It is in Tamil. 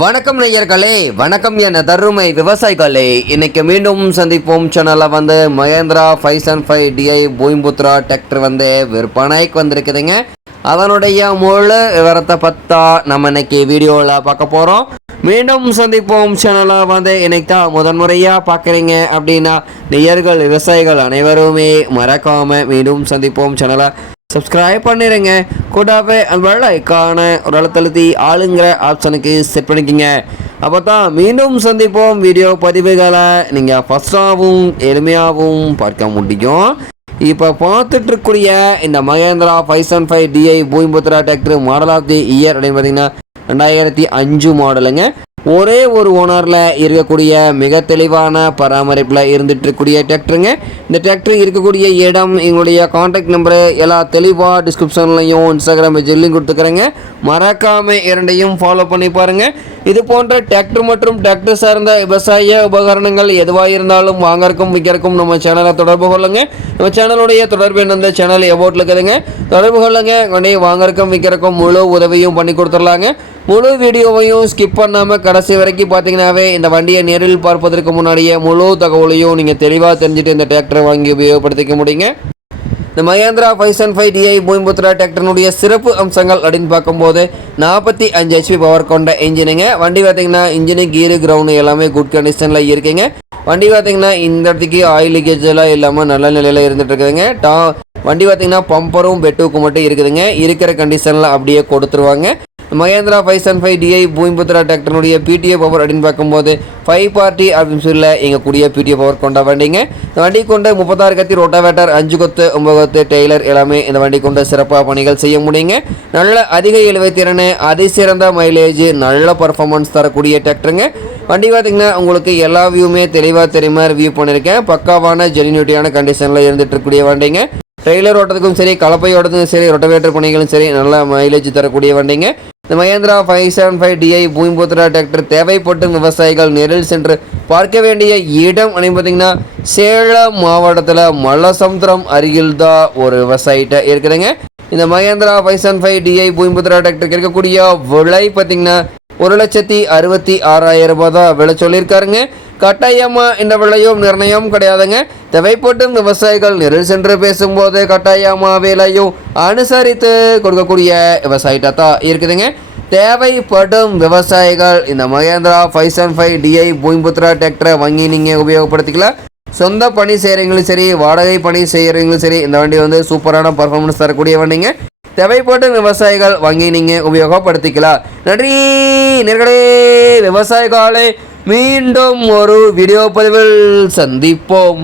வணக்கம் நேயர்களே வணக்கம் என தருமை விவசாயிகளே. இன்னைக்கு மீண்டும் சந்திப்போம். சேனலில் வந்து Mahindra five seven five DI Bhumiputra tractor வந்து விற்பனைக்கு வந்திருக்குதுங்க. அதனுடைய முழு விவரத்தை பார்த்தா நம்ம இன்னைக்கு வீடியோவில் பார்க்க போகிறோம் மீண்டும் சந்திப்போம். சேனலை வந்து இன்னைக்கு தான் முதன்முறையாக பார்க்குறீங்க அப்படின்னா நேயர்கள் விவசாயிகள் அனைவருமே மறக்காமல் மீண்டும் சந்திப்போம். சேனலை சப்ஸ்கிரைப் பண்ணிடுங்க கூடவே அந்த வெள்ளை ஐக்கான ஒரு அழுத்தழுத்தி ஆளுங்கிற ஆப்ஷனுக்கு செட் பண்ணிக்கோங்க. அப்போ தான் மீண்டும் சந்திப்போம். வீடியோ பதிவுகளை நீங்கள் ஃபஸ்ட்டாகவும் எளிமையாகவும் பார்க்க முடியும். இப்போ பார்த்துட்டு இருக்கக்கூடிய இந்த Mahindra five seven five DI Bhumiputra tractor model of the year அப்படின்னு பார்த்தீங்கன்னா ரெண்டாயிரத்தி அஞ்சு மாடலுங்க ஒரே ஒரு ஓனரில் இருக்கக்கூடிய மிக தெளிவான பராமரிப்பில் இருந்துட்டு இருக்கக்கூடிய டிராக்டருங்க இந்த டிராக்டர் இருக்கக்கூடிய இடம் எங்களுடைய காண்டாக்ட் நம்பரு எல்லா தெளிவாக டிஸ்கிரிப்ஷன்லையும் இன்ஸ்டாகிராம் பேஜ்லையும் கொடுத்துக்கிறேங்க. மறக்காமல் இரண்டையும் ஃபாலோ பண்ணி பாருங்க. இது போன்ற டிராக்டர் மற்றும் டிராக்டர் சார்ந்த விவசாய உபகரணங்கள் எதுவாக இருந்தாலும் வாங்கறக்கும் விற்கிறக்கும் நம்ம சேனலை தொடர்பு கொள்ளுங்கள் நம்ம சேனலுடைய தொடர்பு என்ன சேனல் எவோட்டில் இருக்குதுங்க. தொடர்பு கொள்ளுங்கள் உடனே வாங்கறக்கும் விற்கிறக்கும் முழு உதவியும் பண்ணி கொடுத்துடலாங்க. முழு வீடியோவையும் ஸ்கிப் பண்ணாமல் கடைசி வரைக்கும் பார்த்தீங்கன்னாவே இந்த வண்டியை நேரில் பார்ப்பதற்கு முன்னாடியே முழு தகவலையும் நீங்கள் தெளிவாக தெரிஞ்சுட்டு இந்த டிராக்டரை வாங்கி உபயோகப்படுத்திக்க முடியுங்க. இந்த Mahindra five seven five DI Bhumiputra டிராக்டர்னுடைய சிறப்பு அம்சங்கள் அப்படின்னு பார்க்கும்போது நாற்பத்தி அஞ்சு ஹெச்பி பவர் கொண்ட இன்ஜினுங்க வண்டி பார்த்தீங்கன்னா இன்ஜினு கீரு கிரவுண்டு எல்லாமே குட் கண்டிஷனில் இருக்குங்க. வண்டி பார்த்தீங்கன்னா இந்த இடத்துக்கு ஆயில் லீக்கேஜ் எல்லாம் இல்லாமல் நல்ல நிலையில் இருந்துட்டு இருக்குதுங்க. டா வண்டி பார்த்தீங்கன்னா பம்பரும் பெட்டுக்கும் மட்டும் இருக்குதுங்க. இருக்கிற கண்டிஷனில் அப்படியே கொடுத்துருவாங்க. Mahindra five seven five DI Bhumiputra டிராக்டருடைய PTA power அப்படின்னு பார்க்கும்போது ஃபைவ் பார்ட்டி அப்படின்னு சொல்லி எங்கள் கூடிய பிடிஏ பவர் கொண்ட வண்டிங்க. இந்த வண்டி கொண்டு முப்பத்தாறு கத்தி ரோட்டாவேட்டர் அஞ்சு கொத்து ஒம்பது கொத்து டெய்லர் எல்லாமே இந்த வண்டி கொண்டு சிறப்பாக பணிகள் செய்ய முடியுங்க. நல்ல அதிக இழுவை திறன் அதிசிறந்த மைலேஜ் நல்ல பர்ஃபார்மன்ஸ் தரக்கூடிய டிராக்டருங்க வண்டி பார்த்தீங்கன்னா உங்களுக்கு எல்லா வியூமே தெளிவாக தெரியுமா வியூ பண்ணியிருக்கேன் பக்காவான ஜெனியூட்டியான கண்டிஷனில் இருந்துட்டு இருக்கக்கூடிய வண்டிங்க. ட்ரெய்லர் ஓட்டத்துக்கும் சரி கலப்பை ஓட்டத்துக்கும் சரி ரொட்டவேட்டர் பணிகளும் சரி நல்ல மைலேஜ் தரக்கூடிய வண்டிங்க. இந்த Mahindra five seven five DI Bhumiputra tractor தேவைப்பட்டும் விவசாயிகள் நேரில் சென்று பார்க்க வேண்டிய இடம் பார்த்தீங்கன்னா சேலம் மாவட்டத்தில் மல்லசமுத்திரம் அருகில் தான் ஒரு விவசாயிட்ட இருக்குதுங்க இந்த Mahindra five seven five DI Bhumiputra டிராக்டருக்கு இருக்கக்கூடிய விலை பார்த்தீங்கன்னா ஒரு லட்சத்தி அறுபத்தி ஆறாயிரம் ரூபாய் தான் விலை சொல்லியிருக்காருங்க. கட்டாயமாக இந்த விலையும் நிர்ணயம் கிடையாதுங்க. தேவைப்பட்டு விவசாயிகள் நேரில் சென்று பேசும்போது கட்டாயமாக விலையும் அனுசரித்து கொடுக்கக்கூடிய விவசாயிட்ட தான் இருக்குதுங்க. தேவைப்படும் விவசாயிகள் இந்த Mahindra five seven five DI Bhumiputra டிராக்டரை வாங்கி நீங்கள் உபயோகப்படுத்திக்கலாம். சொந்த பணி செய்கிறவங்களும் சரி வாடகை பணி செய்கிறவங்களும் சரி இந்த வண்டி வந்து சூப்பரான பர்ஃபார்மன்ஸ் தரக்கூடிய வண்டிங்க. தேவைப்பட்ட விவசாயிகள் வாங்கி நீங்கள் உபயோகப்படுத்திக்கலாம். நன்றி நேர்களே. விவசாயிகளே மீண்டும் ஒரு வீடியோ பதிவில் சந்திப்போம்.